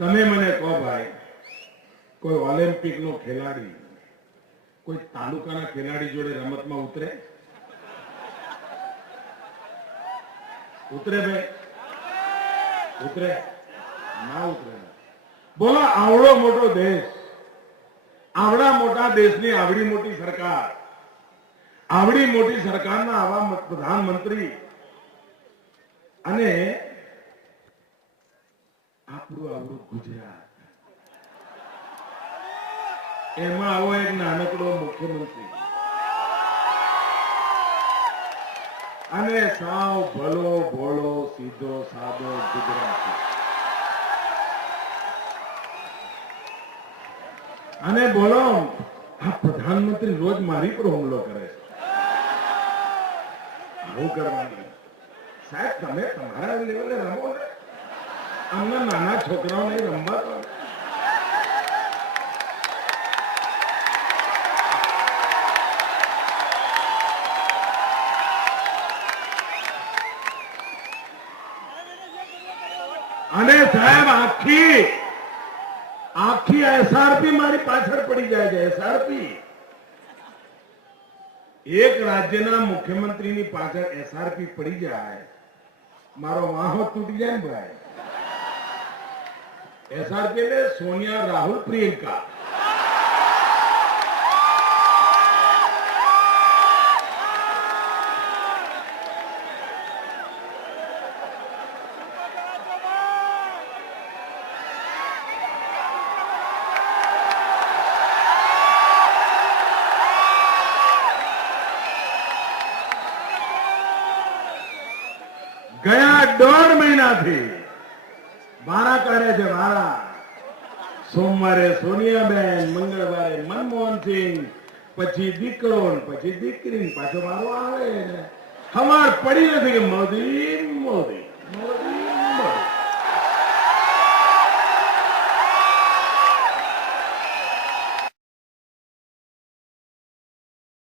તમે મને કહો ભાઈ, કોઈ ઓલિમ્પિક નો ખેલાડી કોઈ તાલુકાના ખેલાડી જોડે રમતમાં ઉતરે? ઉતરે ભાઈ? ઉતરે ના ઉતરે? બોલો, આવડો મોટો દેશ, આવડા મોટા દેશની આવડી મોટી સરકાર, આવડી મોટી સરકારના આવા પ્રધાનમંત્રી અને આપણું આવડું ગુજરાત, એમાં આવો એક નાનકડો મુખ્યમંત્રી અને સાવ ભલો ભોળો સીધો સાદો ગુજરાતી, અને બોલો આ પ્રધાનમંત્રી રોજ મારી પર હુમલો કરે છે. આવું કરવાનું સાહેબ, તમે તમારા લેવલે રમો ને, અમને નાના છોકરાઓને રમવા દો. અને સાહેબ આખી એસઆરપી મારી પાછળ પડી જાય છે. એસઆરપી, એક રાજ્યના મુખ્યમંત્રીની પાછળ એસઆરપી પડી જાય, મારો વાહો તૂટી જાય ને ભાઈ. એસઆરપી એટલે સોનિયા, રાહુલ, પ્રિયંકા. ગયા 1.5 મહિનાથી વારા કાઢે છે, વારા. સોમવારે સોનિયાબેન, મંગળવારે મનમોહનસિંહ, પછી દીકરો, પછી દીકરી, પાછો મારો આવે. ખબર પડી નથી કે મોદી મોદી મોદી.